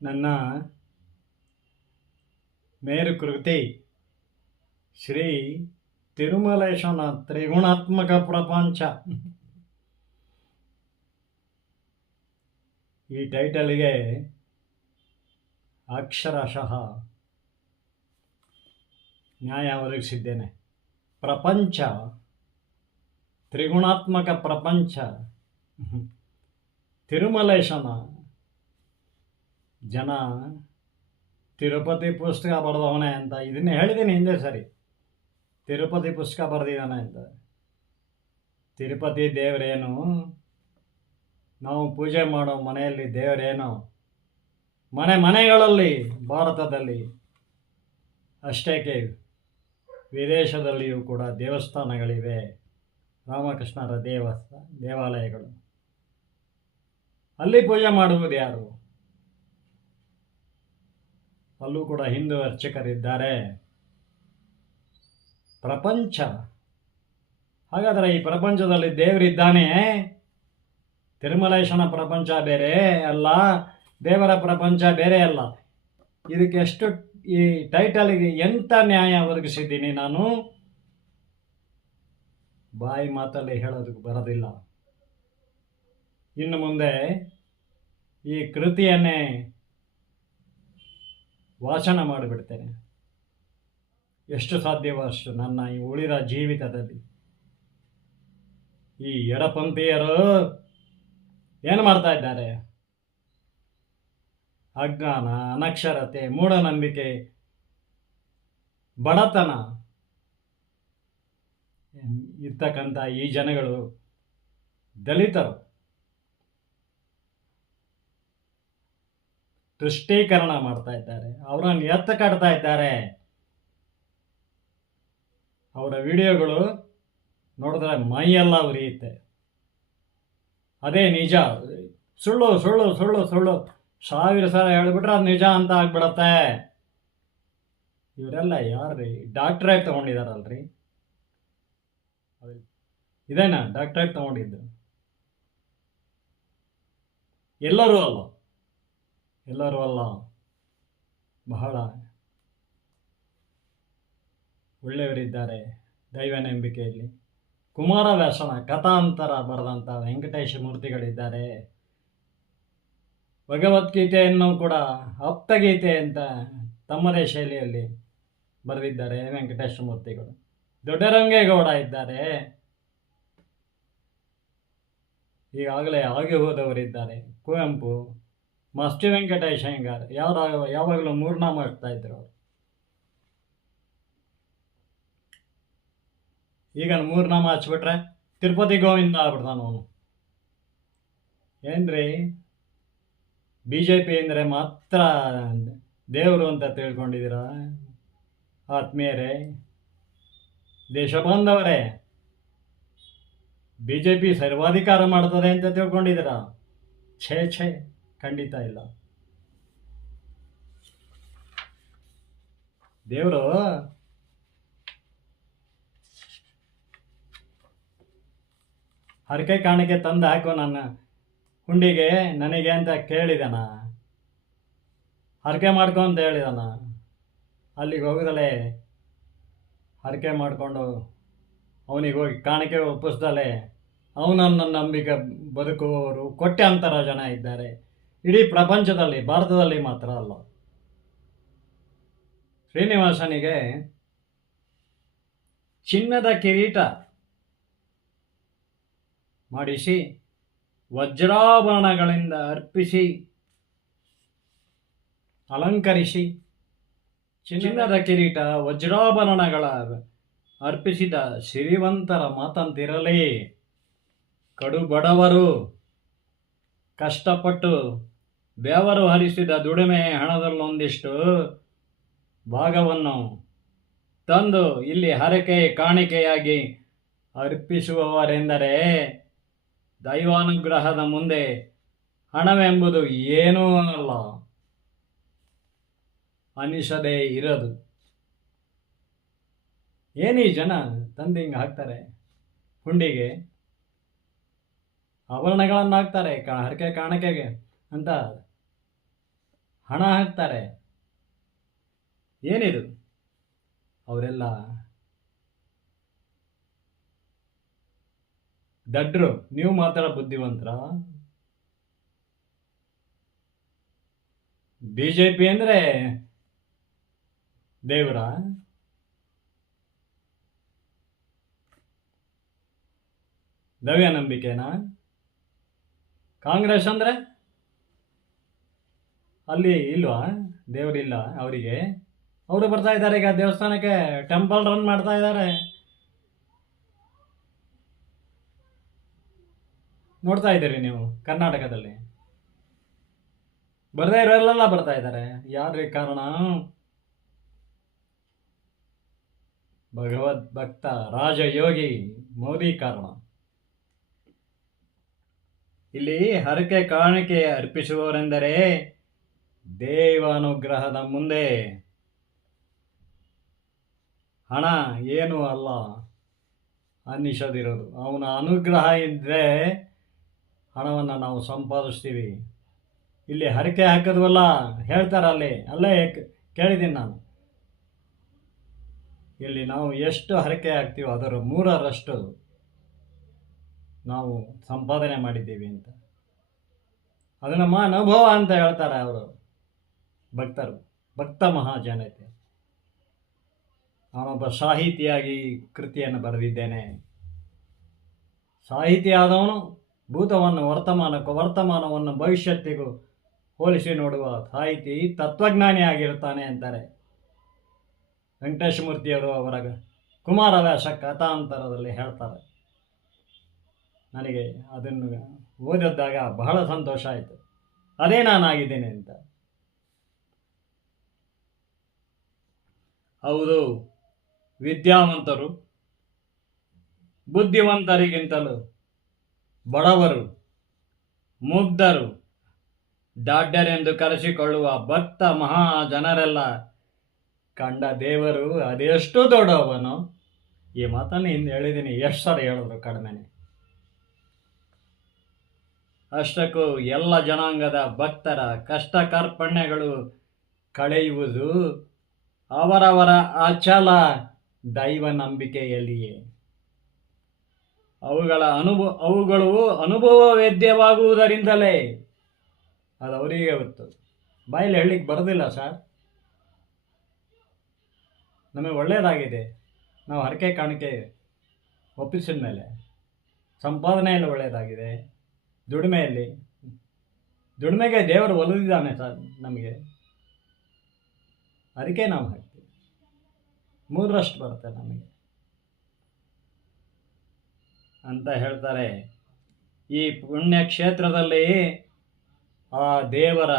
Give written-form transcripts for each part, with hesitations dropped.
ನನ್ನ ಮೇರುಕೃತಿ ಶ್ರೀ ತಿರುಮಲೇಶನ ತ್ರಿಗುಣಾತ್ಮಕ ಪ್ರಪಂಚ. ಈ ಟೈಟಲ್ಗೆ ಅಕ್ಷರಶಃ ನ್ಯಾಯ ಒದಗಿಸಿದ್ದೇನೆ. ಪ್ರಪಂಚ, ತ್ರಿಗುಣಾತ್ಮಕ ಪ್ರಪಂಚ, ತಿರುಮಲೇಶನ ಜನ ತಿರುಪತಿ ಪುಸ್ತಕ ಬರೆದವನೇ ಅಂತ ಇದನ್ನೇ ಹೇಳಿದ್ದೀನಿ ಹಿಂದೆ ಸರಿ. ತಿರುಪತಿ ಪುಸ್ತಕ ಬರೆದಿದ್ದಾನೆ ಅಂತ. ತಿರುಪತಿ ದೇವರೇನು, ನಾವು ಪೂಜೆ ಮಾಡೋ ಮನೆಯಲ್ಲಿ ದೇವರೇನು, ಮನೆಗಳಲ್ಲಿ ಭಾರತದಲ್ಲಿ ಅಷ್ಟೇಕೆ ವಿದೇಶದಲ್ಲಿಯೂ ಕೂಡ ದೇವಸ್ಥಾನಗಳಿವೆ, ರಾಮಕೃಷ್ಣರ ದೇವಾಲಯಗಳು. ಅಲ್ಲಿ ಪೂಜೆ ಮಾಡುವುದು ಯಾರು? ಅಲ್ಲೂ ಕೂಡ ಹಿಂದೂ ಅರ್ಚಕರಿದ್ದಾರೆ. ಪ್ರಪಂಚ, ಹಾಗಾದರೆ ಈ ಪ್ರಪಂಚದಲ್ಲಿ ದೇವರಿದ್ದಾನೆ. ತಿರುಮಲೇಶನ ಪ್ರಪಂಚ ಬೇರೆ ಅಲ್ಲ, ದೇವರ ಪ್ರಪಂಚ ಬೇರೆ ಅಲ್ಲ. ಇದಕ್ಕೆ ಎಷ್ಟು ಈ ಟೈಟಲ್ಗೆ ಎಂಥ ನ್ಯಾಯ ಒದಗಿಸಿದ್ದೀನಿ ನಾನು, ಬಾಯಿ ಮಾತಲ್ಲಿ ಹೇಳೋದಕ್ಕೆ ಬರೋದಿಲ್ಲ. ಇನ್ನು ಮುಂದೆ ಈ ಕೃತಿಯನ್ನೇ ವಾಚನ ಮಾಡಿಬಿಡ್ತೇನೆ, ಎಷ್ಟು ಸಾಧ್ಯವೋ ಅಷ್ಟು ನನ್ನ ಈ ಉಳಿದ ಜೀವಿತದಲ್ಲಿ. ಈ ಎಡಪಂಥೀಯರು ಏನು ಮಾಡ್ತಾ ಇದ್ದಾರೆ? ಅಜ್ಞಾನ, ಅನಕ್ಷರತೆ, ಮೂಢನಂಬಿಕೆ, ಬಡತನ ಇರ್ತಕ್ಕಂಥ ಈ ಜನಗಳು, ದಲಿತರು ತುಷ್ಟೀಕರಣ ಮಾಡ್ತಾ ಇದ್ದಾರೆ, ಅವರನ್ನು ಎತ್ತ ಕಟ್ತಾ ಇದ್ದಾರೆ. ಅವರ ವಿಡಿಯೋಗಳು ನೋಡಿದ್ರೆ ಮೈಯೆಲ್ಲ ಉರಿಯುತ್ತೆ. ಅದೇ ನಿಜ, ಸುಳ್ಳು ಸುಳ್ಳು ಸುಳ್ಳು ಸುಳ್ಳು 1000 ಸಲ ಹೇಳಿಬಿಟ್ರೆ ಅದು ನಿಜ ಅಂತ ಆಗ್ಬಿಡತ್ತೆ. ಇವರೆಲ್ಲ ಯಾರ್ರೀ? ಡಾಕ್ಟ್ರೇಟ್ ತೊಗೊಂಡಿದಾರಲ್ರಿ? ಇದೇನಾ ಡಾಕ್ಟ್ರೇಟ್ ತೊಗೊಂಡಿದ್ದು? ಎಲ್ಲರೂ ಅಲ್ಲ, ಬಹಳ ಒಳ್ಳೆಯವರಿದ್ದಾರೆ ದೈವ ನಂಬಿಕೆಯಲ್ಲಿ. ಕುಮಾರವ್ಯಾಸನ ಕಥಾಂತರ ಬರೆದಂಥ ವೆಂಕಟೇಶ ಮೂರ್ತಿಗಳಿದ್ದಾರೆ. ಭಗವದ್ಗೀತೆಯನ್ನು ಕೂಡ ಆಪ್ತಗೀತೆ ಅಂತ ತಮ್ಮದೇ ಶೈಲಿಯಲ್ಲಿ ಬರೆದಿದ್ದಾರೆ ವೆಂಕಟೇಶ ಮೂರ್ತಿಗಳು. ದೊಡ್ಡರಂಗೇಗೌಡ ಇದ್ದಾರೆ, ಈಗಾಗಲೇ ಆಗಿ ಹೋದವರಿದ್ದಾರೆ. ಕುವೆಂಪು, ಮಾಸ್ತಿ ವೆಂಕಟೇಶ ಅಯ್ಯಂಗಾರ್ ಯಾವಾಗಲೂ ಮೂರ್ನಾಮ ಆಗ್ತಾ ಇದ್ರು ಅವರು. ಈಗ ಮೂರ್ನಾಮ ಹಚ್ಬಿಟ್ರೆ ತಿರುಪತಿ ಗೋವಿಂದ ಆಗ್ಬಿಡ್ತಾನ ಅವನು. ಏನ್ರಿ, BJP ಅಂದರೆ ಮಾತ್ರ ದೇವರು ಅಂತ ತಿಳ್ಕೊಂಡಿದ್ದೀರಾ ಆತ್ಮೀಯರೇ, ದೇಶ ಬಾಂಧವರೇ? BJP ಸರ್ವಾಧಿಕಾರ ಮಾಡ್ತದೆ ಅಂತ ತಿಳ್ಕೊಂಡಿದ್ದೀರಾ? ಛೇ, ಖಂಡಿತ ಇಲ್ಲ. ದೇವರು ಹರಕೆ ಕಾಣಿಕೆ ತಂದು ಹಾಕು ನನ್ನ ಹುಂಡಿಗೆ ನನಗೆ ಅಂತ ಕೇಳಿದಾನ, ಹರಕೆ ಮಾಡ್ಕೊ ಅಂತ ಹೇಳಿದಾನ. ಅಲ್ಲಿಗೆ ಹೋಗದಲ್ಲೇ ಹರಕೆ ಮಾಡಿಕೊಂಡು ಅವನಿಗೆ ಹೋಗಿ ಕಾಣಿಕೆ ಒಪ್ಪಿಸ್ದಲೆ ಅವನನ್ನು ನಂಬಿಕೆ ಬದುಕುವವರು ಕೋಟ್ಯಾಂತರ ಜನ ಇದ್ದಾರೆ ಇಡೀ ಪ್ರಪಂಚದಲ್ಲಿ, ಭಾರತದಲ್ಲಿ ಮಾತ್ರ ಅಲ್ಲ. ಶ್ರೀನಿವಾಸನಿಗೆ ಚಿನ್ನದ ಕಿರೀಟ ಮಾಡಿಸಿ ವಜ್ರಾಭರಣಗಳಿಂದ ಅರ್ಪಿಸಿ ಅಲಂಕರಿಸಿ, ಚಿನ್ನದ ಕಿರೀಟ ವಜ್ರಾಭರಣಗಳ ಅರ್ಪಿಸಿದ ಸಿರಿವಂತರ ಮಾತಂತಿರಲಿ. ಕಡು ಬಡವರು ಕಷ್ಟಪಟ್ಟು ಬೆವರು ಹರಿಸಿದ ದುಡಿಮೆ ಹಣದಲ್ಲೊಂದಿಷ್ಟು ಭಾಗವನ್ನು ತಂದು ಇಲ್ಲಿ ಹರಕೆ ಕಾಣಿಕೆಯಾಗಿ ಅರ್ಪಿಸುವವರೆಂದರೆ ದೈವಾನುಗ್ರಹದ ಮುಂದೆ ಹಣವೆಂಬುದು ಏನೂ ಅಲ್ಲ, ಅನಿಸದೇ ಇರದು. ಏನೀ ಜನ ತಂದು ಹಿಂಗೆ ಹಾಕ್ತಾರೆ, ಹುಂಡಿಗೆ ಆಭರಣಗಳನ್ನು ಹಾಕ್ತಾರೆ, ಹರಕೆ ಕಾಣಿಕೆಗೆ ಅಂತ ಹಣ ಹಾಕ್ತಾರೆ. ಏನಿದು? ಅವರೆಲ್ಲ ದಡ್ರು, ನೀವು ಮಾತ್ರ ಬುದ್ಧಿವಂತರ. BJP ಅಂದರೆ ದೇವರ? ದೈವ ನಂಬಿಕೆನಾ? ಕಾಂಗ್ರೆಸ್ ಅಂದರೆ ಅಲ್ಲಿ ಇಲ್ವಾ? ದೇವರಿಲ್ಲ ಅವರಿಗೆ? ಅವರು ಬರ್ತಾ ಇದ್ದಾರೆ ಈಗ ದೇವಸ್ಥಾನಕ್ಕೆ, ಟೆಂಪಲ್ ರನ್ ಮಾಡ್ತಾ ಇದ್ದಾರೆ. ನೋಡ್ತಾ ಇದ್ದೀರಿ ನೀವು ಕರ್ನಾಟಕದಲ್ಲಿ. ಬರದೇ ಇರೋರೆಲ್ಲ ಬರ್ತಾ ಇದ್ದಾರೆ. ಯಾರ್ರೀ ಕಾರಣ? ಭಗವದ್ ಭಕ್ತ ರಾಜಯೋಗಿ ಮೋದಿ ಕಾರಣ. ಇಲ್ಲಿ ಹರಕೆ ಕಾಣಿಕೆ ಅರ್ಪಿಸುವವರೆಂದರೆ ದೇವಾನುಗ್ರಹದ ಮುಂದೆ ಹಣ ಏನೂ ಅಲ್ಲ ಅನ್ನಿಸೋದಿರೋದು. ಅವನ ಅನುಗ್ರಹ ಇದ್ದರೆ ಹಣವನ್ನು ನಾವು ಸಂಪಾದಿಸ್ತೀವಿ. ಇಲ್ಲಿ ಹರಕೆ ಹಾಕಿದ್ವಲ್ಲ ಹೇಳ್ತಾರೆ, ಅಲ್ಲೇ ಕೇಳಿದ್ದೀನಿ ನಾನು. ಇಲ್ಲಿ ನಾವು ಎಷ್ಟು ಹರಕೆ ಹಾಕ್ತೀವೋ ಅದರ 3ರಷ್ಟು ನಾವು ಸಂಪಾದನೆ ಮಾಡಿದ್ದೀವಿ ಅಂತ. ಅದು ನಮ್ಮ ಅನುಭವ ಅಂತ ಹೇಳ್ತಾರೆ ಅವರು ಭಕ್ತರು, ಭಕ್ತ ಮಹಾಜನತೆ. ನಾನೊಬ್ಬ ಸಾಹಿತಿಯಾಗಿ ಕೃತಿಯನ್ನು ಬರೆದಿದ್ದೇನೆ. ಸಾಹಿತಿ ಆದವನು ಭೂತವನ್ನು ವರ್ತಮಾನಕ್ಕೂ, ವರ್ತಮಾನವನ್ನು ಭವಿಷ್ಯತ್ತಿಗೂ ಹೋಲಿಸಿ ನೋಡುವ ಸಾಹಿತಿ ತತ್ವಜ್ಞಾನಿ ಆಗಿರ್ತಾನೆ ಅಂತಾರೆ ವೆಂಕಟೇಶ ಮೂರ್ತಿಯವರು ಅವರ ಕುಮಾರವ್ಯಾಸ ಕಥಾಂತರದಲ್ಲಿ ಹೇಳ್ತಾರೆ. ನನಗೆ ಅದನ್ನು ಓದಿದ್ದಾಗ ಬಹಳ ಸಂತೋಷ ಆಯಿತು. ಅದೇ ನಾನಾಗಿದ್ದೇನೆ ಅಂತ. ಹೌದು, ವಿದ್ಯಾವಂತರು ಬುದ್ಧಿವಂತರಿಗಿಂತಲೂ ಬಡವರು, ಮುಗ್ಧರು, ಡಾಡ್ಡರೆಂದು ಕರೆಸಿಕೊಳ್ಳುವ ಭಕ್ತ ಮಹಾಜನರೆಲ್ಲ ಕಂಡ ದೇವರು ಅದೆಷ್ಟು ದೊಡ್ಡವನು. ಈ ಮಾತನ್ನು ಹಿಂದೆ ಹೇಳಿದ್ದೀನಿ, ಎಷ್ಟು ಸರಿ ಹೇಳಿದ್ರು ಕಡಿಮೆನೆ. ಅಷ್ಟಕ್ಕೂ ಎಲ್ಲ ಜನಾಂಗದ ಭಕ್ತರ ಕಷ್ಟ ಕಾರ್ಪಣ್ಯಗಳು ಕಳೆಯುವುದು ಅವರವರ ಅಚಲ ದೈವ ನಂಬಿಕೆಯಲ್ಲಿಯೇ. ಅವುಗಳು ಅನುಭವ ವೇದ್ಯವಾಗುವುದರಿಂದಲೇ. ಅದು ಅವರಿಗೆ ಗೊತ್ತು, ಬಾಯಲ್ಲಿ ಹೇಳಲಿಕ್ಕೆ ಬರೋದಿಲ್ಲ ಸರ್. ನಮಗೆ ಒಳ್ಳೆಯದಾಗಿದೆ, ನಾವು ಹರಕೆ ಕಾಣಿಕೆ ಒಪ್ಪಿಸಿದ ಮೇಲೆ ಸಂಪಾದನೆಯಲ್ಲಿ ಒಳ್ಳೆಯದಾಗಿದೆ. ದುಡಿಮೆಗೆ ದೇವರು ಒಲಿದಿದ್ದಾನೆ ಸರ್ ನಮಗೆ. ಅದಕ್ಕೆ ನಾವು ಹಾಕ್ತೀವಿ. 3ರಷ್ಟು ಬರುತ್ತೆ ನಮಗೆ ಅಂತ ಹೇಳ್ತಾರೆ. ಈ ಪುಣ್ಯಕ್ಷೇತ್ರದಲ್ಲಿ ಆ ದೇವರ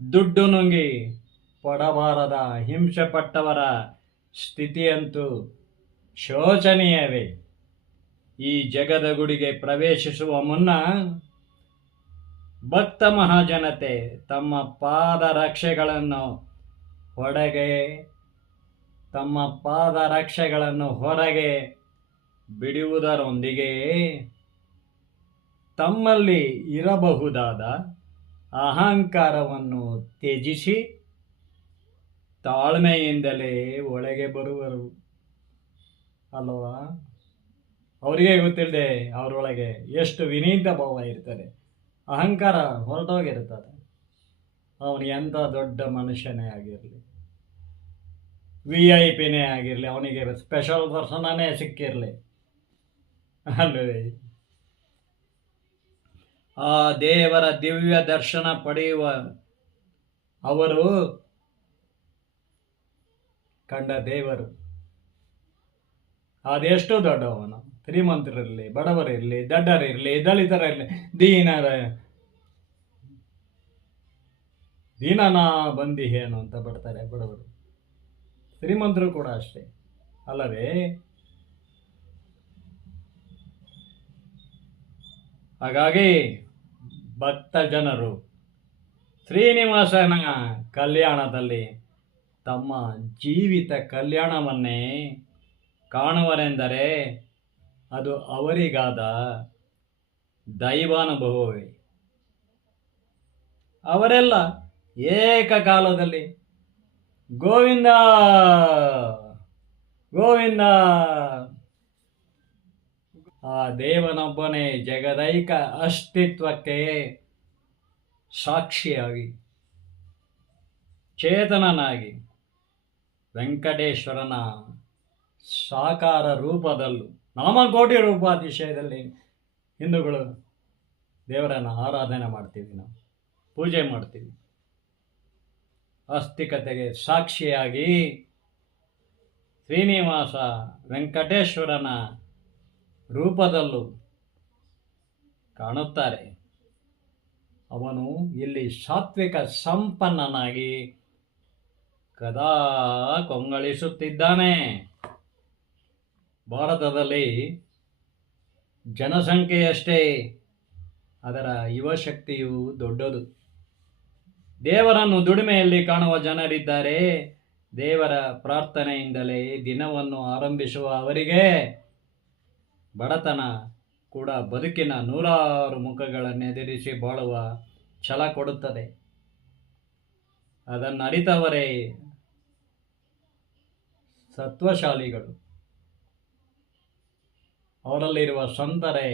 ದುಡ್ಡು ನುಂಗಿ ಪಡಬಾರದ ಹಿಂಸೆ ಪಟ್ಟವರ ಸ್ಥಿತಿಯಂತೂ ಶೋಚನೀಯವೇ. ಈ ಜಗದ ಗುಡಿಗೆ ಪ್ರವೇಶಿಸುವ ಮುನ್ನ ಭಕ್ತ ಮಹಾಜನತೆ ತಮ್ಮ ಪಾದರಕ್ಷೆಗಳನ್ನು ಹೊರಗೆ ಬಿಡುವುದರೊಂದಿಗೆ ತಮ್ಮಲ್ಲಿ ಇರಬಹುದಾದ ಅಹಂಕಾರವನ್ನು ತ್ಯಜಿಸಿ ತಾಳ್ಮೆಯಿಂದಲೇ ಒಳಗೆ ಬರುವರು ಅಲ್ವಾ? ಅವರಿಗೆ ಗೊತ್ತಿಲ್ಲದೆ ಅವರೊಳಗೆ ಎಷ್ಟು ವಿನೀತ ಭಾವ ಇರ್ತದೆ. ಅಹಂಕಾರ ಹೊರಟೋಗಿರ್ತದೆ. ಅವನು ಎಂಥ ದೊಡ್ಡ ಮನುಷ್ಯನೇ ಆಗಿರಲಿ, VIP ಆಗಿರಲಿ, ಅವನಿಗೆ ಸ್ಪೆಷಲ್ ದರ್ಶನನೇ ಸಿಕ್ಕಿರಲಿ ಅಲ್ಲವೇ, ಆ ದೇವರ ದಿವ್ಯ ದರ್ಶನ ಪಡೆಯುವ ಅವರು ಕಂಡ ದೇವರು ಅದೆಷ್ಟು ದೊಡ್ಡವನು. ಶ್ರೀಮಂತರಿರಲಿ, ಬಡವರಿರಲಿ, ದಡ್ಡರಿರಲಿ, ದಲಿತರಿರಲಿ, ದೀನನಾ ಬಂದಿಹೇನು ಅಂತ ಬರ್ತಾರೆ ಬಡವರು. ಶ್ರೀಮಂತರು ಕೂಡ ಅಷ್ಟೇ ಅಲ್ಲವೇ? ಹಾಗಾಗಿ ಭಕ್ತ ಜನರು ಶ್ರೀನಿವಾಸನ ಕಲ್ಯಾಣದಲ್ಲಿ ತಮ್ಮ ಜೀವಿತ ಕಲ್ಯಾಣವನ್ನೇ ಕಾಣುವರೆಂದರೆ ಅದು ಅವರಿಗಾದ ದೈವಾನುಭವವೇ. ಅವರೆಲ್ಲ ಏಕಕಾಲದಲ್ಲಿ ಗೋವಿಂದ ಗೋವಿಂದ, ಆ ದೇವನೊಬ್ಬನೇ ಜಗದೈಕ ಅಸ್ತಿತ್ವಕ್ಕೆ ಸಾಕ್ಷಿಯಾಗಿ ಚೇತನನಾಗಿ ವೆಂಕಟೇಶ್ವರನ ಸಾಕಾರ ರೂಪದಲ್ಲೂ ನಾಮಕೋಟಿ ರೂಪಾತಿಶಯದಲ್ಲಿ ಹಿಂದೂಗಳು ದೇವರನ್ನು ಆರಾಧನೆ ಮಾಡ್ತೀವಿ, ನಾವು ಪೂಜೆ ಮಾಡ್ತೀವಿ. ಆಸ್ತಿಕತೆಗೆ ಸಾಕ್ಷಿಯಾಗಿ ಶ್ರೀನಿವಾಸ ವೆಂಕಟೇಶ್ವರನ ರೂಪದಲ್ಲೂ ಕಾಣುತ್ತಾರೆ. ಅವನು ಇಲ್ಲಿ ಸಾತ್ವಿಕ ಸಂಪನ್ನನಾಗಿ ಕದಾ ಕೊಂಗಳಿಸುತ್ತಿದ್ದಾನೆ. ಭಾರತದಲ್ಲಿ ಜನಸಂಖ್ಯೆಯಷ್ಟೇ, ಅದರ ಯುವಶಕ್ತಿಯು ದೊಡ್ಡದು. ದೇವರನ್ನು ದುಡಿಮೆಯಲ್ಲಿ ಕಾಣುವ ಜನರಿದ್ದಾರೆ. ದೇವರ ಪ್ರಾರ್ಥನೆಯಿಂದಲೇ ದಿನವನ್ನು ಆರಂಭಿಸುವ ಅವರಿಗೆ ಬಡತನ ಕೂಡ ಬದುಕಿನ ನೂರಾರು ಮುಖಗಳನ್ನೆದುರಿಸಿ ಬಾಳುವ ಛಲ ಕೊಡುತ್ತದೆ. ಅದನ್ನು ಅರಿತವರೇ ಸತ್ವಶಾಲಿಗಳು. ಅವರಲ್ಲಿರುವ ಸಂತರೇ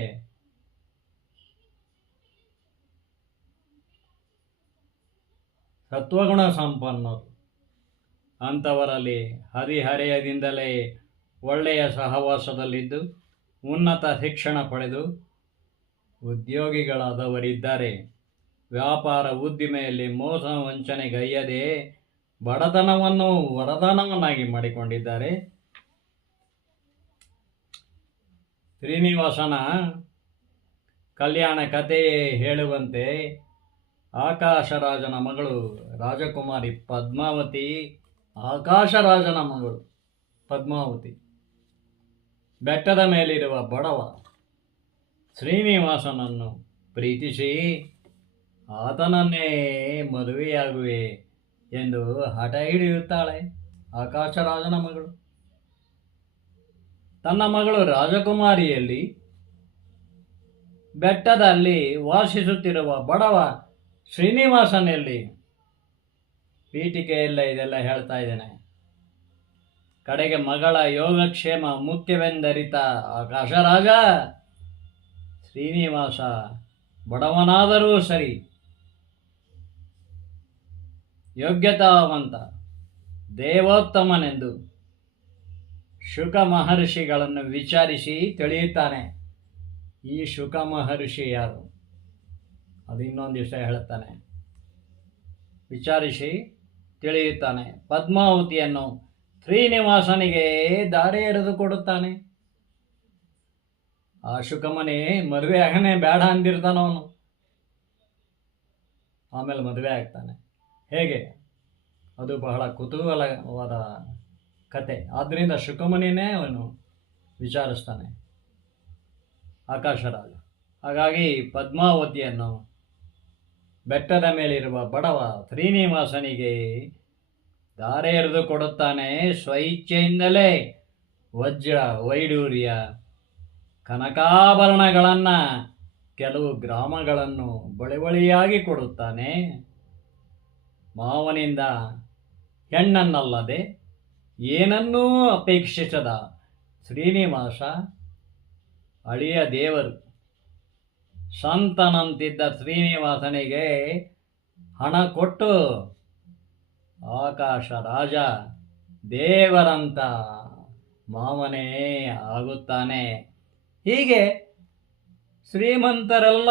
ಸತ್ವಗುಣ ಸಂಪನ್ನರು. ಅಂಥವರಲ್ಲಿ ಹದಿಹರೆಯದಿಂದಲೇ ಒಳ್ಳೆಯ ಸಹವಾಸದಲ್ಲಿದ್ದು ಉನ್ನತ ಶಿಕ್ಷಣ ಪಡೆದು ಉದ್ಯೋಗಿಗಳಾದವರಿದ್ದಾರೆ. ವ್ಯಾಪಾರ ಉದ್ದಿಮೆಯಲ್ಲಿ ಮೋಸ ವಂಚನೆಗೈಯದೆ ಬಡತನವನ್ನು ವರದಾನವನ್ನಾಗಿ ಮಾಡಿಕೊಂಡಿದ್ದಾರೆ. ಶ್ರೀನಿವಾಸನ ಕಲ್ಯಾಣ ಕಥೆಯೇ ಹೇಳುವಂತೆ ಆಕಾಶರಾಜನ ಮಗಳು ರಾಜಕುಮಾರಿ ಪದ್ಮಾವತಿ, ಆಕಾಶರಾಜನ ಮಗಳು ಪದ್ಮಾವತಿ ಬೆಟ್ಟದ ಮೇಲಿರುವ ಬಡವ ಶ್ರೀನಿವಾಸನನ್ನು ಪ್ರೀತಿಸಿ ಆತನನ್ನೇ ಮದುವೆಯಾಗುವೆ ಎಂದು ಹಠ ಹಿಡಿಯುತ್ತಾಳೆ. ಆಕಾಶರಾಜನ ಮಗಳು ತನ್ನ ಮಗಳು ರಾಜಕುಮಾರಿಯಲ್ಲಿ ಬೆಟ್ಟದಲ್ಲಿ ವಾಸಿಸುತ್ತಿರುವ ಬಡವ ಶ್ರೀನಿವಾಸನಲ್ಲಿ ಪೀಠಿಕೆಯಲ್ಲ ಇದೆಲ್ಲ ಹೇಳ್ತಾ ಇದ್ದೇನೆ. ಕಡೆಗೆ ಮಗಳ ಯೋಗಕ್ಷೇಮ ಮುಖ್ಯವೆಂದರಿತ ಆಕಾಶರಾಜ ಶ್ರೀನಿವಾಸ ಬಡವನಾದರೂ ಸರಿ ಯೋಗ್ಯತಾವಂತ ದೇವೋತ್ತಮನೆಂದು ಶುಕ ಮಹರ್ಷಿಗಳನ್ನು ವಿಚಾರಿಸಿ ತಿಳಿಯುತ್ತಾನೆ. ಈ ಶುಕ ಮಹರ್ಷಿ ಯಾರು ಅದು ಇನ್ನೊಂದು ದಿವಸ ಹೇಳುತ್ತಾನೆ. ವಿಚಾರಿಸಿ ತಿಳಿಯುತ್ತಾನೆ. ಪದ್ಮಾವತಿಯನ್ನು ಶ್ರೀನಿವಾಸನಿಗೆ ದಾರಿ ಎರೆದು ಕೊಡುತ್ತಾನೆ. ಆ ಶುಕಮನಿ ಮದುವೆ ಆಗನೆ ಬೇಡ ಅಂದಿರ್ತಾನವನು, ಆಮೇಲೆ ಮದುವೆ ಆಗ್ತಾನೆ. ಹೇಗೆ? ಅದು ಬಹಳ ಕುತೂಹಲವಾದ ಕತೆ. ಆದ್ದರಿಂದ ಶುಕಮನಿನೇ ಅವನು ವಿಚಾರಿಸ್ತಾನೆ ಆಕಾಶರಾಜ. ಹಾಗಾಗಿ ಪದ್ಮಾವತಿಯನ್ನು ಬೆಟ್ಟದ ಮೇಲಿರುವ ಬಡವ ಶ್ರೀನಿವಾಸನಿಗೆ ದಾರೆ ಎರೆದು ಕೊಡುತ್ತಾನೆ. ಸ್ವಇಚ್ಛೆಯಿಂದಲೇ ವಜ್ರ ವೈಡೂರ್ಯ ಕನಕಾಭರಣಗಳನ್ನು ಕೆಲವು ಗ್ರಾಮಗಳನ್ನು ಬಳಿಬಳಿಯಾಗಿ ಕೊಡುತ್ತಾನೆ. ಮಾವನಿಂದ ಹೆಣ್ಣನ್ನಲ್ಲದೆ ಏನನ್ನೂ ಅಪೇಕ್ಷಿಸದ ಶ್ರೀನಿವಾಸ ಅಳಿಯ ದೇವರು ಸಂತನಂತಿದ್ದ ಶ್ರೀನಿವಾಸನಿಗೆ ಹಣ ಕೊಟ್ಟು ಆಕಾಶ ರಾಜ ದೇವರಂತ ಮಾವನೇ ಆಗುತ್ತಾನೆ. ಹೀಗೆ ಶ್ರೀಮಂತರೆಲ್ಲ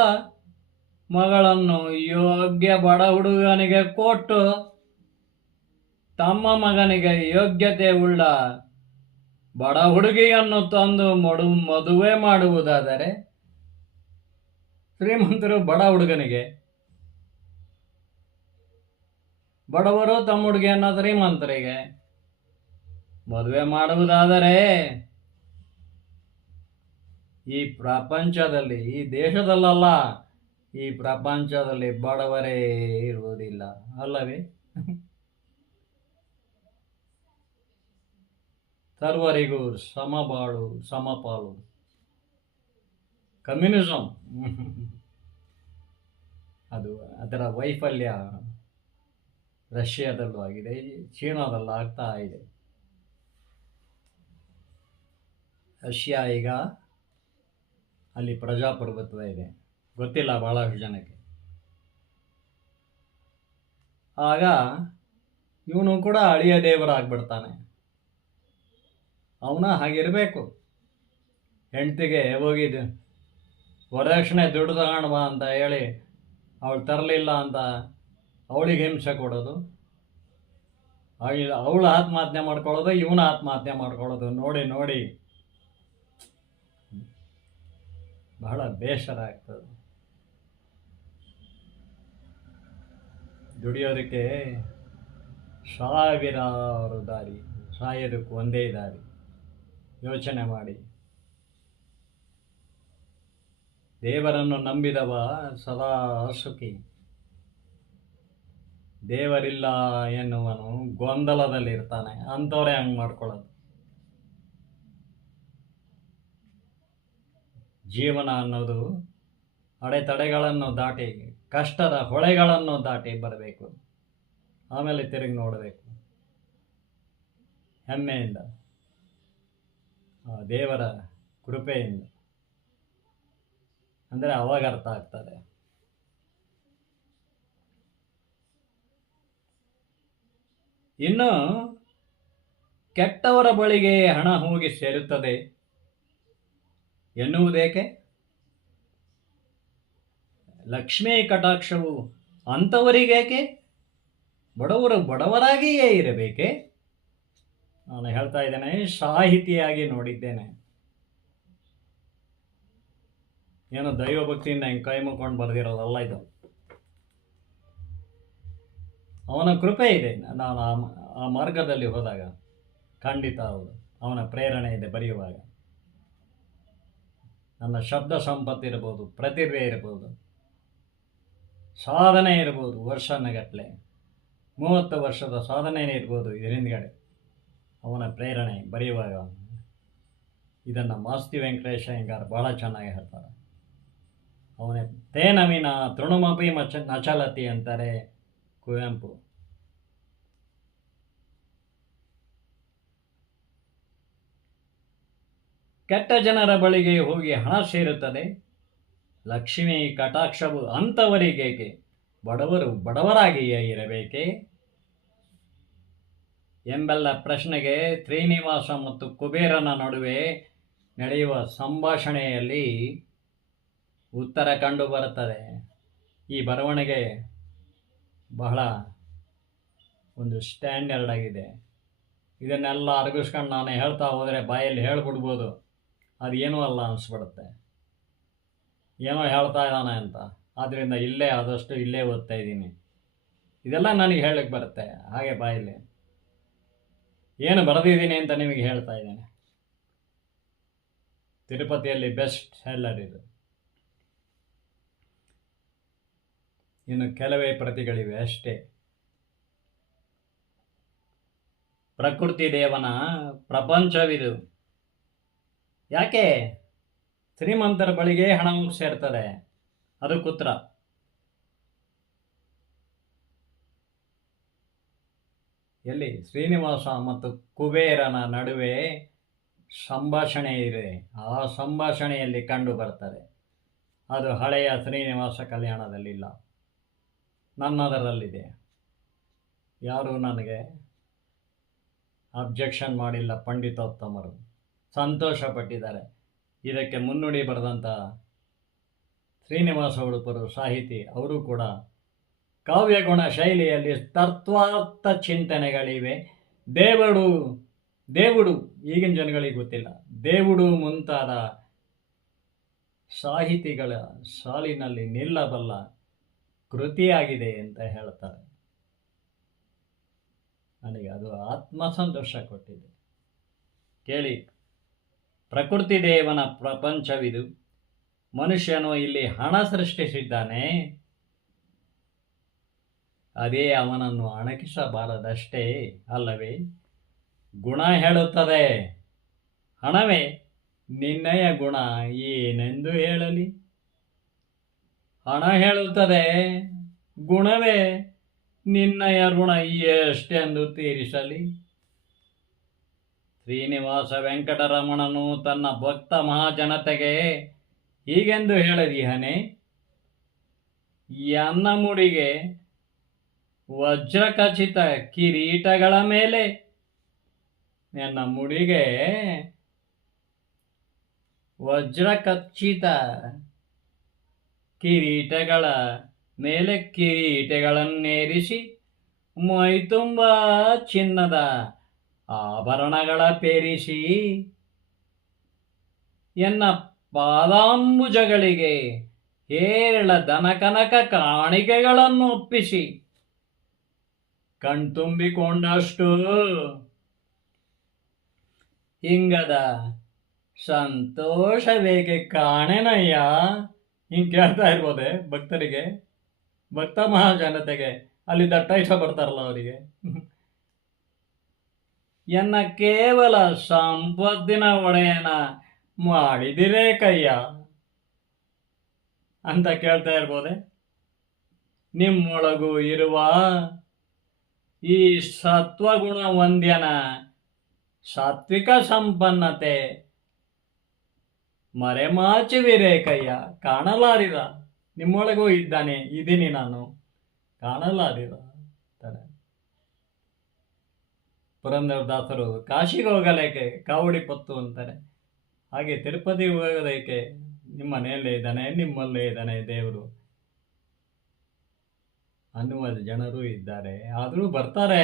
ಮಗಳನ್ನು ಯೋಗ್ಯ ಬಡ ಹುಡುಗನಿಗೆ ಕೊಟ್ಟು ತಮ್ಮ ಮಗನಿಗೆ ಯೋಗ್ಯತೆ ಉಳ್ಳ ಬಡ ಹುಡುಗಿಯನ್ನು ತಂದು ಮದುವೆ ಮಾಡುವುದಾದರೆ ಶ್ರೀಮಂತರು ಬಡ ಹುಡುಗನಿಗೆ, ಬಡವರು ತಮ್ಮ ಹುಡುಗಿಯನ್ನು ಶ್ರೀಮಂತರಿಗೆ ಮದುವೆ ಮಾಡುವುದಾದರೆ ಈ ಪ್ರಪಂಚದಲ್ಲಿ, ಈ ದೇಶದಲ್ಲ, ಈ ಪ್ರಪಂಚದಲ್ಲಿ ಬಡವರೇ ಇರುವುದಿಲ್ಲ ಅಲ್ಲವೇ? ಸರ್ವರಿಗೂ ಸಮಬಾಳು ಸಮಪಾಲು ಕಮ್ಯುನಿಸಮ್ ಅದು ಅದರ ವೈಫಲ್ಯ ರಷ್ಯಾದಲ್ಲೂ ಆಗಿದೆ, ಚೀನಾದಲ್ಲೂ ಆಗ್ತಾ ಇದೆ. ರಷ್ಯಾ ಈಗ ಅಲ್ಲಿ ಪ್ರಜಾಪ್ರಭುತ್ವ ಇದೆ, ಗೊತ್ತಿಲ್ಲ ಭಾಳಷ್ಟು ಜನಕ್ಕೆ. ಆಗ ಇವನು ಕೂಡ ಅಳಿಯ ದೇವರಾಗ್ಬಿಡ್ತಾನೆ. ಅವನ ಹಾಗಿರಬೇಕು. ಹೆಂಡ್ತಿಗೆ ಹೋಗಿದ್ದು ವರದಕ್ಷಿಣೆ ದುಡ್ಡು ತಗೊಂಡು ಬಾ ಅಂತ ಹೇಳಿ ಅವಳು ತರಲಿಲ್ಲ ಅಂತ ಅವಳಿಗೆ ಹಿಂಸೆ ಕೊಡೋದು, ಅವಳು ಆತ್ಮಹತ್ಯೆ ಮಾಡ್ಕೊಳ್ಳೋದು, ಇವನ ಆತ್ಮಹತ್ಯೆ ಮಾಡ್ಕೊಳ್ಳೋದು ನೋಡಿ ನೋಡಿ ಬಹಳ ಬೇಸರ ಆಗ್ತದೆ. ದುಡಿಯೋದಕ್ಕೆ ಸಾವಿರಾರು ದಾರಿ, ಸಾಯೋದಕ್ಕೆ ಒಂದೇ ದಾರಿ. ಯೋಚನೆ ಮಾಡಿ. ದೇವರನ್ನು ನಂಬಿದವ ಸದಾ ಸುಖಿ, ದೇವರಿಲ್ಲ ಎನ್ನುವನು ಗೊಂದಲದಲ್ಲಿರ್ತಾನೆ. ಅಂಥವ್ರೆ ಹಂಗೆ ಮಾಡ್ಕೊಳ್ಳೋದು. ಜೀವನ ಅನ್ನೋದು ಅಡೆತಡೆಗಳನ್ನು ದಾಟಿ, ಕಷ್ಟದ ಹೊಳೆಗಳನ್ನು ದಾಟಿ ಬರಬೇಕು. ಆಮೇಲೆ ತಿರುಗಿ ನೋಡಬೇಕು ಹೆಮ್ಮೆಯಿಂದ, ಆ ದೇವರ ಕೃಪೆಯಿಂದ. ಅಂದರೆ ಅವಾಗ ಅರ್ಥ ಆಗ್ತದೆ. ಇನ್ನು ಕೆಟ್ಟವರ ಬಳಿಗೆ ಹಣ ಹೋಗಿ ಸೇರುತ್ತದೆ ಎನ್ನುವುದೇಕೆ? ಲಕ್ಷ್ಮೀ ಕಟಾಕ್ಷವು ಅಂಥವರಿಗೇಕೆ? ಬಡವರು ಬಡವರಾಗಿಯೇ ಇರಬೇಕೆ? ನಾನು ಹೇಳ್ತಾ ಇದ್ದೇನೆ, ಸಾಹಿತಿಯಾಗಿ ನೋಡಿದ್ದೇನೆ. ಏನೋ ದೈವಭಕ್ತಿಯಿಂದ ಹಿಂಗೆ ಕೈ ಮುಕ್ಕೊಂಡು ಬರೆದಿರೋದಲ್ಲ ಇದು. ಅವನ ಕೃಪೆ ಇದೆ. ನಾನು ಆ ಮಾರ್ಗದಲ್ಲಿ ಹೋದಾಗ ಖಂಡಿತ ಹೌದು, ಅವನ ಪ್ರೇರಣೆ ಇದೆ ಬರೆಯುವಾಗ. ನನ್ನ ಶಬ್ದ ಸಂಪತ್ತು ಇರ್ಬೋದು, ಪ್ರತಿಭೆ ಇರ್ಬೋದು, ಸಾಧನೆ ಇರ್ಬೋದು, ವರ್ಷನಗಟ್ಟಲೆ 30 ವರ್ಷದ ಸಾಧನೆ ಇರ್ಬೋದು. ಇದರ ಹಿಂದ್ಗಡೆ ಅವನ ಪ್ರೇರಣೆ ಬರೆಯುವಾಗ. ಇದನ್ನು ಮಾಸ್ತಿ ವೆಂಕಟೇಶ ಅಯ್ಯಂಗಾರ್ ಬಹಳ ಚೆನ್ನಾಗಿ ಹೇಳ್ತಾರೆ. ಅವನೇ ತೇನವಿನ ತೃಣಮಪಿ ನಚಲತಿ ಅಂತಾರೆ ಕುವೆಂಪು. ಕೆಟ್ಟ ಜನರ ಬಳಿಗೆ ಹೋಗಿ ಹಣ ಸೇರುತ್ತದೆ, ಲಕ್ಷ್ಮೀ ಕಟಾಕ್ಷವು ಅಂಥವರಿಗೇಕೆ? ಬಡವರು ಬಡವರಾಗಿಯೇ ಇರಬೇಕೆ? ಎಂಬೆಲ್ಲ ಪ್ರಶ್ನೆಗೆ ಶ್ರೀನಿವಾಸ ಮತ್ತು ಕುಬೇರನ ನಡುವೆ ನಡೆಯುವ ಸಂಭಾಷಣೆಯಲ್ಲಿ ಉತ್ತರ ಕಂಡು ಬರುತ್ತದೆ. ಈ ಬರವಣಿಗೆ ಬಹಳ ಒಂದು ಸ್ಟ್ಯಾಂಡರ್ಡ್ ಆಗಿದೆ. ಇದನ್ನೆಲ್ಲ ಅರಗಿಸ್ಕೊಂಡು ನಾನು ಹೇಳ್ತಾ ಹೋದರೆ ಬಾಯಲ್ಲಿ ಹೇಳ್ಬಿಡ್ಬೋದು, ಅದು ಏನೂ ಅಲ್ಲ ಅನಿಸ್ಬಿಡುತ್ತೆ, ಏನೋ ಹೇಳ್ತಾ ಇದ್ದಾನೆ ಅಂತ. ಆದ್ದರಿಂದ ಇಲ್ಲೇ ಆದಷ್ಟು ಇಲ್ಲೇ ಓದ್ತಾ ಇದ್ದೀನಿ. ಇದೆಲ್ಲ ನನಗೆ ಹೇಳಕ್ಕೆ ಬರುತ್ತೆ, ಹಾಗೆ ಬಾಯಲ್ಲಿ ಏನು ಬರೆದಿದ್ದೀನಿ ಅಂತ ನಿಮಗೆ ಹೇಳ್ತಾ ಇದ್ದೇನೆ. ತಿರುಪತಿಯಲ್ಲಿ ಬೆಸ್ಟ್ ಸೆಲ್ಲರ್ ಇದು. ಇನ್ನು ಕೆಲವೇ ಪ್ರತಿಗಳಿವೆ ಅಷ್ಟೇ. ಪ್ರಕೃತಿ ದೇವನ ಪ್ರಪಂಚವಿದು. ಯಾಕೆ ಶ್ರೀಮಂತರ ಬಳಿಗೆ ಹಣ ಸೇರ್ತದೆ? ಅದಕ್ಕೆ ಉತ್ತರ ಎಲ್ಲಿ? ಶ್ರೀನಿವಾಸ ಮತ್ತು ಕುಬೇರನ ನಡುವೆ ಸಂಭಾಷಣೆ ಇದೆ. ಆ ಸಂಭಾಷಣೆಯಲ್ಲಿ ಕಂಡು ಬರ್ತದೆ. ಅದು ಹಳೆಯ ಶ್ರೀನಿವಾಸ ಕಲ್ಯಾಣದಲ್ಲಿಲ್ಲ, ನನ್ನದರಲ್ಲಿದೆ. ಯಾರೂ ನನಗೆ ಅಬ್ಜೆಕ್ಷನ್ ಮಾಡಿಲ್ಲ. ಪಂಡಿತೋತ್ತಮರು ಸಂತೋಷಪಟ್ಟಿದ್ದಾರೆ. ಇದಕ್ಕೆ ಮುನ್ನುಡಿ ಬರೆದಂಥ ಶ್ರೀನಿವಾಸ ಉಡುಪರು ಸಾಹಿತಿ, ಅವರು ಕೂಡ ಕಾವ್ಯಗುಣ ಶೈಲಿಯಲ್ಲಿ ತತ್ವಾರ್ಥ ಚಿಂತನೆಗಳಿವೆ. దేవుడు ಈಗಿನ ಜನಗಳಿಗೆ ಗೊತ್ತಿಲ್ಲ. దేవుడు ಮುಂತಾದ ಸಾಹಿತಿಗಳ ಸಾಲಿನಲ್ಲಿ ನಿಲ್ಲಬಲ್ಲ ಕೃತಿಯಾಗಿದೆ ಅಂತ ಹೇಳ್ತಾರೆ. ನನಗೆ ಅದು ಆತ್ಮಸಂತೋಷ ಕೊಟ್ಟಿದೆ. ಕೇಳಿ, ಪ್ರಕೃತಿ ದೇವನ ಪ್ರಪಂಚವಿದು. ಮನುಷ್ಯನು ಇಲ್ಲಿ ಹಣ ಸೃಷ್ಟಿಸಿದ್ದಾನೆ, ಅದೇ ಅವನನ್ನು ಅಣಕಿಸಬಾರದಷ್ಟೇ ಅಲ್ಲವೇ? ಗುಣ ಹೇಳುತ್ತದೆ, ಹಣವೇ ನಿನ್ನಯ ಗುಣ ಏನೆಂದು ಹೇಳ ಹೇಳಲಿ? ಹಣ ಹೇಳುತ್ತದೆ, ಗುಣವೇ ನಿನ್ನಯ ಋಣ ಎಷ್ಟೆಂದು ತೀರಿಸಲಿ? ಶ್ರೀನಿವಾಸ ವೆಂಕಟರಮಣನು ತನ್ನ ಭಕ್ತ ಮಹಾಜನತೆಗೆ ಹೀಗೆಂದು ಹೇಳದಿಹನೆ, ಎನ್ನ ಮುಡಿಗೆ ವಜ್ರಖಚಿತ ಕಿರೀಟಗಳ ಮೇಲೆ, ನನ್ನ ಮುಡಿಗೆ ವಜ್ರಖಚಿತ ಕಿರೀಟಗಳ ಮೇಲೆ ಕಿರೀಟಗಳನ್ನೇರಿಸಿ ಮೈತುಂಬ ಚಿನ್ನದ ಆಭರಣಗಳ ಪೇರಿಸಿ ಎನ್ನ ಪಾದಾಂಬುಜಗಳಿಗೆ ಹೇರಳ ದನಕನಕ ಕಾಣಿಕೆಗಳನ್ನು ಒಪ್ಪಿಸಿ ಕಣ್ತುಂಬಿಕೊಂಡಷ್ಟು ಹಿಂಗದ ಸಂತೋಷವೇಗೆ ಕಾಣೆನಯ್ಯ. ಹಿಂಗೆ ಕೇಳ್ತಾ ಇರ್ಬೋದೆ ಭಕ್ತರಿಗೆ, ಭಕ್ತ ಮಹಾಜನತೆಗೆ, ಅಲ್ಲಿ ದಟ್ಟೈಸ ಬರ್ತಾರಲ್ಲ ಅವರಿಗೆ. ಎನ್ನ ಕೇವಲ ಸಂಪತ್ತಿನ ಒಡೆಯನ ಮಾಡಿದಿರೇ ಕಯ್ಯ ಅಂತ ಕೇಳ್ತಾ ಇರ್ಬೋದೆ. ನಿಮ್ಮೊಳಗೂ ಇರುವ ಈ ಸತ್ವಗುಣ ವಂದ್ಯನ ಸಾತ್ವಿಕ ಸಂಪನ್ನತೆ ಮರೆಮಾಚುವಿರೇ ಕಯ್ಯ, ಕಾಣಲಾರಿರ. ನಿಮ್ಮೊಳಗೂ ಇದ್ದಾನೆ, ಇದ್ದೀನಿ ನಾನು, ಕಾಣಲಾರಿರ ಅಂತಾರೆ. ಪುರಂದರದಾಸರು ಕಾಶಿಗೆ ಹೋಗಲೇಕೆ ಕಾವಡಿ ಪತ್ತು ಅಂತಾರೆ. ಹಾಗೆ ತಿರುಪತಿಗೆ ಹೋಗೋದಕ್ಕೆ ನಿಮ್ಮ ಮನೆಯಲ್ಲೇ ಇದ್ದಾನೆ, ನಿಮ್ಮಲ್ಲೇ ಇದ್ದಾನೆ ದೇವರು ಅನ್ನುವ ಜನರು ಇದ್ದಾರೆ. ಆದರೂ ಬರ್ತಾರೆ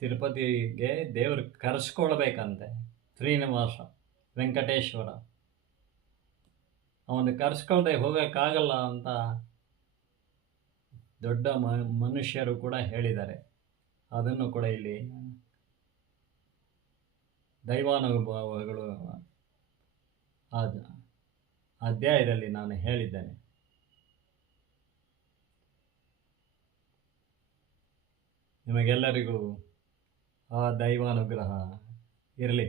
ತಿರುಪತಿಗೆ, ದೇವರು ಕರೆಸ್ಕೊಳ್ಬೇಕಂತೆ. ಶ್ರೀನಿವಾಸ ವೆಂಕಟೇಶ್ವರ ಅವನು ಕರೆಸ್ಕೊಳ್ದೆ ಹೋಗೋಕ್ಕಾಗಲ್ಲ ಅಂತ ದೊಡ್ಡ ಮನುಷ್ಯರು ಕೂಡ ಹೇಳಿದ್ದಾರೆ. ಅದನ್ನು ಕೂಡ ಇಲ್ಲಿ ದೈವಾನುಭವಗಳು ಅಧ್ಯಾಯದಲ್ಲಿ ನಾನು ಹೇಳಿದ್ದೇನೆ. ನಿಮಗೆಲ್ಲರಿಗೂ ಆ ದೈವಾನುಗ್ರಹ ಇರಲಿ.